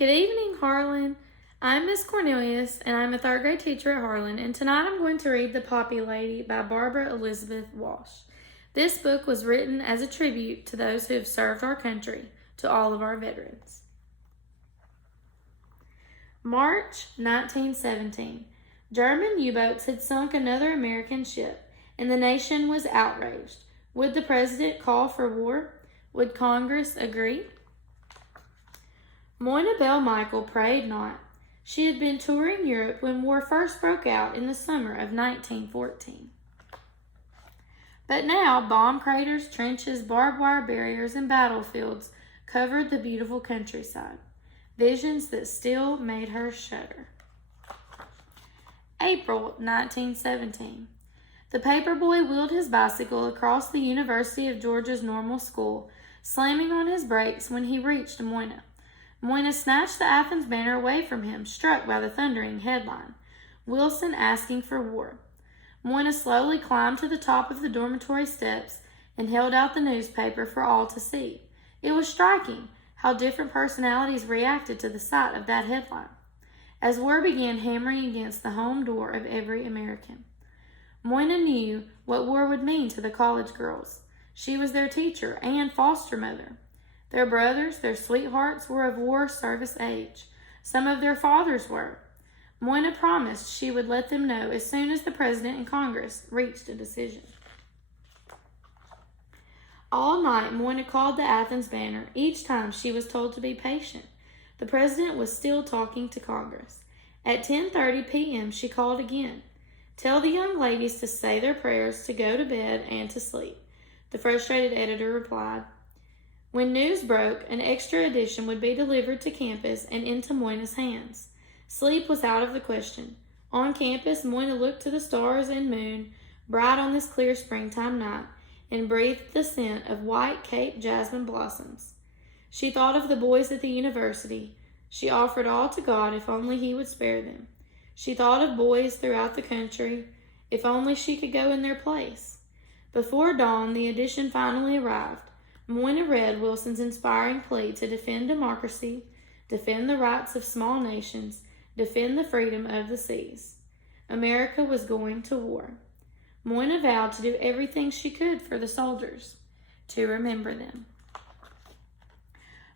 Good evening, Harlan. I'm Miss Cornelius, and I'm a third grade teacher at Harlan, and tonight I'm going to read The Poppy Lady by Barbara Elizabeth Walsh. This book was written as a tribute to those who have served our country, to all of our veterans. March 1917. German U-boats had sunk another American ship, and the nation was outraged. Would the president call for war? Would Congress agree? Moina Bell Michael prayed not. She had been touring Europe when war first broke out in the summer of 1914. But now bomb craters, trenches, barbed wire barriers, and battlefields covered the beautiful countryside, visions that still made her shudder. April 1917. The paper boy wheeled his bicycle across the University of Georgia's normal school, slamming on his brakes when he reached Moina. Moina snatched the Athens banner away from him, struck by the thundering headline, "Wilson asking for war." Moina slowly climbed to the top of the dormitory steps and held out the newspaper for all to see. It was striking how different personalities reacted to the sight of that headline, as war began hammering against the home door of every American. Moina knew what war would mean to the college girls. She was their teacher and foster mother. Their brothers, their sweethearts, were of war service age. Some of their fathers were. Moina promised she would let them know as soon as the president and Congress reached a decision. All night, Moina called the Athens banner. Each time she was told to be patient. The president was still talking to Congress. At 10:30 p.m., she called again. "Tell the young ladies to say their prayers, to go to bed, and to sleep," the frustrated editor replied. When news broke, an extra edition would be delivered to campus and into Moina's hands. Sleep was out of the question. On campus, Moina looked to the stars and moon, bright on this clear springtime night, and breathed the scent of white Cape jasmine blossoms. She thought of the boys at the university. She offered all to God if only He would spare them. She thought of boys throughout the country, if only she could go in their place. Before dawn, the edition finally arrived. Moina read Wilson's inspiring plea to defend democracy, defend the rights of small nations, defend the freedom of the seas. America was going to war. Moina vowed to do everything she could for the soldiers, to remember them.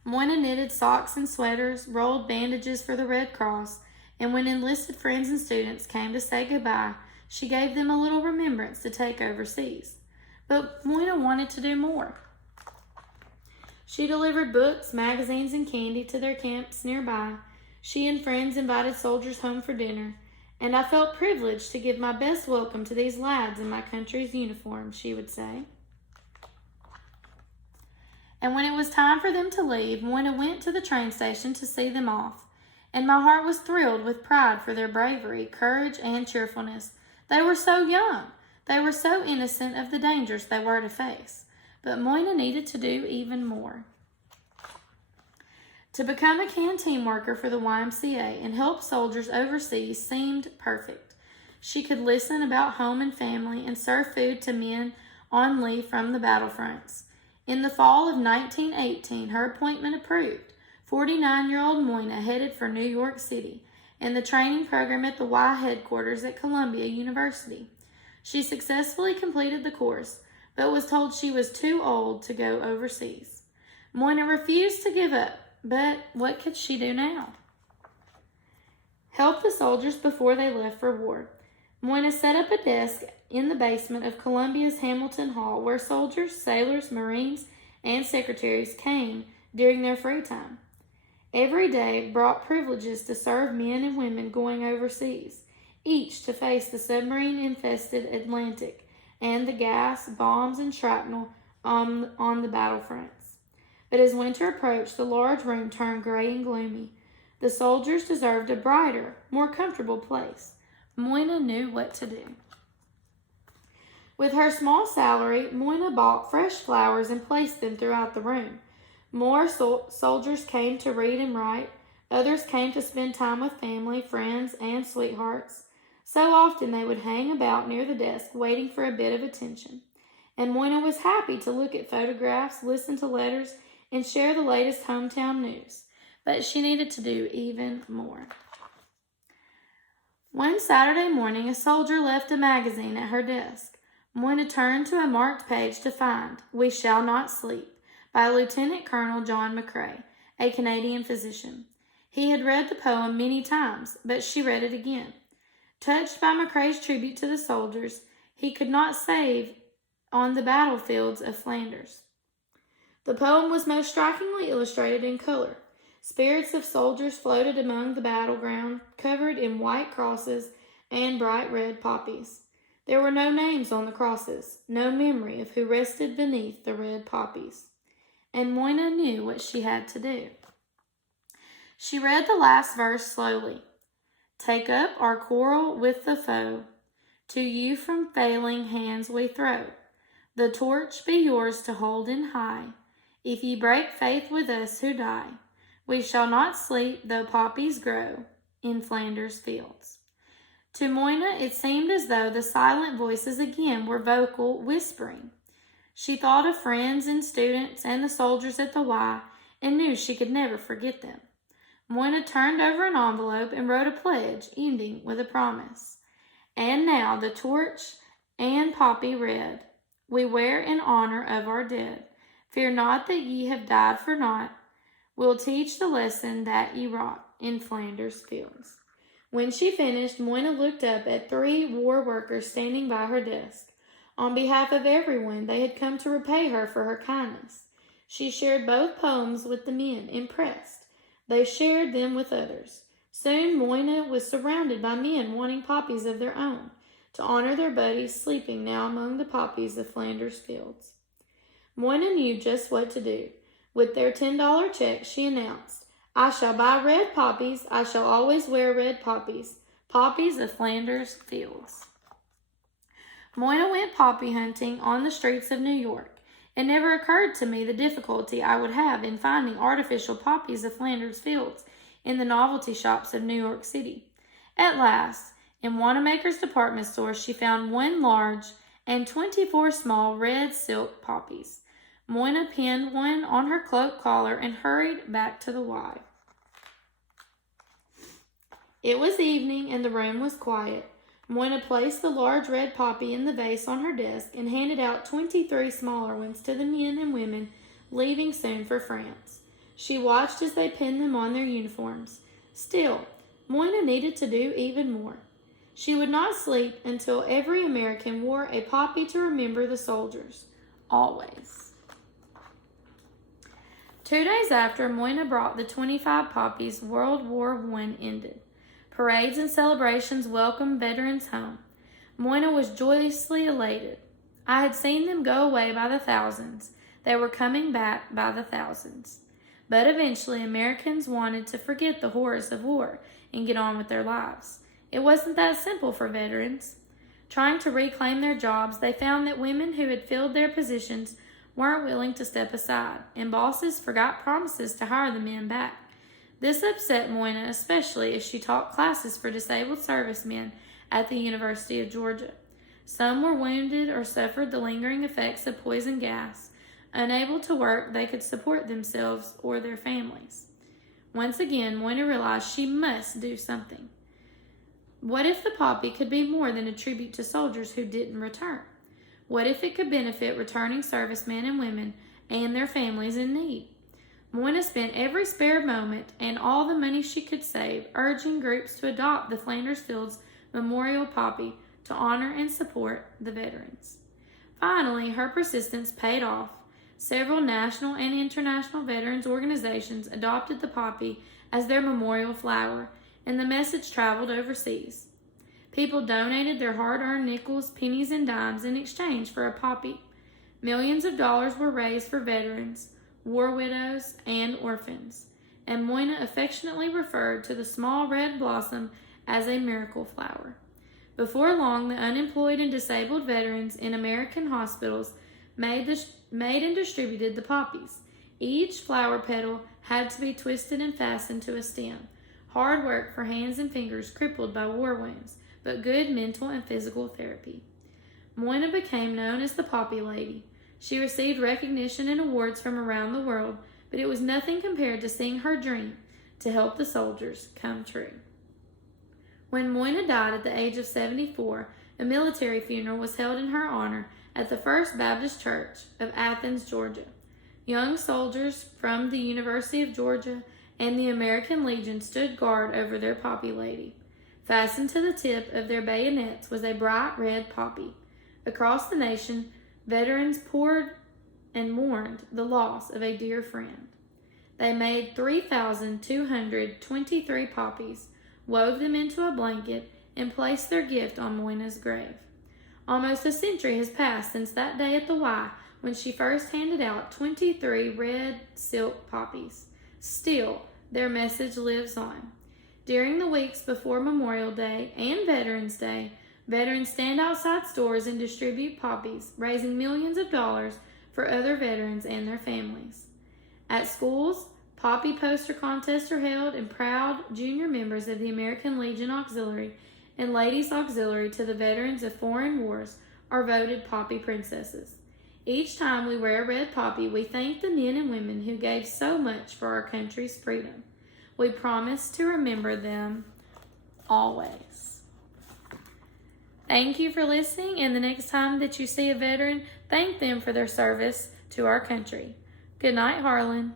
Moina knitted socks and sweaters, rolled bandages for the Red Cross, and when enlisted friends and students came to say goodbye, she gave them a little remembrance to take overseas. But Moina wanted to do more. She delivered books, magazines, and candy to their camps nearby. She and friends invited soldiers home for dinner, and I felt privileged to give my best welcome to these lads in my country's uniform, she would say. And when it was time for them to leave, Moina went to the train station to see them off, and my heart was thrilled with pride for their bravery, courage, and cheerfulness. They were so young. They were so innocent of the dangers they were to face. But Moina needed to do even more. To become a canteen worker for the YMCA and help soldiers overseas seemed perfect. She could listen about home and family and serve food to men on leave from the battlefronts. In the fall of 1918, her appointment approved. 49-year-old Moina headed for New York City and the training program at the Y headquarters at Columbia University. She successfully completed the course, but was told she was too old to go overseas. Moina refused to give up, but what could she do now? Help the soldiers before they left for war. Moina set up a desk in the basement of Columbia's Hamilton Hall where soldiers, sailors, Marines, and secretaries came during their free time. Every day brought privileges to serve men and women going overseas, each to face the submarine-infested Atlantic and the gas, bombs, and shrapnel on the battlefronts. But as winter approached, the large room turned gray and gloomy. The soldiers deserved a brighter, more comfortable place. Moina knew what to do. With her small salary, Moina bought fresh flowers and placed them throughout the room. More soldiers came to read and write. Others came to spend time with family, friends, and sweethearts. So often they would hang about near the desk waiting for a bit of attention. And Moina was happy to look at photographs, listen to letters, and share the latest hometown news. but she needed to do even more. One Saturday morning, a soldier left a magazine at her desk. Moyna turned to a marked page to find "We Shall Not Sleep" by Lieutenant Colonel John McCrae, a Canadian physician. He had read the poem many times, but she read it again. Touched by McCrae's tribute to the soldiers he could not save on the battlefields of Flanders. The poem was most strikingly illustrated in color. Spirits of soldiers floated among the battleground, covered in white crosses and bright red poppies. There were no names on the crosses, no memory of who rested beneath the red poppies. And Moyna knew what she had to do. She read the last verse slowly. "Take up our quarrel with the foe. To you from failing hands we throw. The torch be yours to hold in high. If ye break faith with us who die, we shall not sleep though poppies grow in Flanders fields." To Moyna it seemed as though the silent voices again were vocal whispering. She thought of friends and students and the soldiers at the Y and knew she could never forget them. Moyna turned over an envelope and wrote a pledge, ending with a promise. "And now the torch and poppy red we wear in honor of our dead. Fear not that ye have died for naught. We'll teach the lesson that ye wrought in Flanders fields." When she finished, Moyna looked up at 3 war workers standing by her desk. On behalf of everyone, they had come to repay her for her kindness. She shared both poems with the men, impressed. They shared them with others. Soon Moyna was surrounded by men wanting poppies of their own, to honor their buddies sleeping now among the poppies of Flanders fields. Moyna knew just what to do. With their $10 check, she announced, "I shall buy red poppies. I shall always wear red poppies. Poppies of Flanders fields." Moyna went poppy hunting on the streets of New York. It never occurred to me the difficulty I would have in finding artificial poppies of Flanders fields in the novelty shops of New York City. At last, in Wanamaker's department store, she found 1 large and 24 small red silk poppies. Moyna pinned one on her cloak collar and hurried back to the Y. It was evening and the room was quiet. Moyna placed the large red poppy in the vase on her desk and handed out 23 smaller ones to the men and women leaving soon for France. She watched as they pinned them on their uniforms. Still, Moyna needed to do even more. She would not sleep until every American wore a poppy to remember the soldiers. Always. 2 days after Moyna brought the 25 poppies, World War I ended. Parades and celebrations welcomed veterans home. Moyna was joyously elated. I had seen them go away by the thousands. They were coming back by the thousands. But eventually, Americans wanted to forget the horrors of war and get on with their lives. It wasn't that simple for veterans. Trying to reclaim their jobs, they found that women who had filled their positions weren't willing to step aside, and bosses forgot promises to hire the men back. This upset Moyna especially as she taught classes for disabled servicemen at the University of Georgia. Some were wounded or suffered the lingering effects of poison gas. Unable to work, they could support themselves or their families. Once again, Moyna realized she must do something. What if the poppy could be more than a tribute to soldiers who didn't return? What if it could benefit returning servicemen and women and their families in need? Moyna spent every spare moment and all the money she could save urging groups to adopt the Flanders Fields Memorial Poppy to honor and support the veterans. Finally, her persistence paid off. Several national and international veterans organizations adopted the poppy as their memorial flower, and the message traveled overseas. People donated their hard-earned nickels, pennies, and dimes in exchange for a poppy. Millions of dollars were raised for veterans, war widows, and orphans, and Moyna affectionately referred to the small red blossom as a miracle flower. Before long, the unemployed and disabled veterans in American hospitals made and distributed the poppies. Each flower petal had to be twisted and fastened to a stem. Hard work for hands and fingers crippled by war wounds, but good mental and physical therapy. Moyna became known as the Poppy Lady. She received recognition and awards from around the world, but it was nothing compared to seeing her dream, to help the soldiers come true. When Moyna died at the age of 74, a military funeral was held in her honor at the First Baptist Church of Athens, Georgia. Young soldiers from the University of Georgia and the American Legion stood guard over their poppy lady. Fastened to the tip of their bayonets was a bright red poppy. Across the nation, veterans poured and mourned the loss of a dear friend. They made 3,223 poppies, wove them into a blanket, and placed their gift on Moyna's grave. Almost a century has passed since that day at the Y when she first handed out 23 red silk poppies. Still, their message lives on. During the weeks before Memorial Day and Veterans Day, veterans stand outside stores and distribute poppies, raising millions of dollars for other veterans and their families. At schools, poppy poster contests are held, and proud junior members of the American Legion Auxiliary and Ladies Auxiliary to the veterans of foreign wars are voted poppy princesses. Each time we wear a red poppy, we thank the men and women who gave so much for our country's freedom. We promise to remember them always. Thank you for listening, and the next time that you see a veteran, thank them for their service to our country. Good night, Harlan.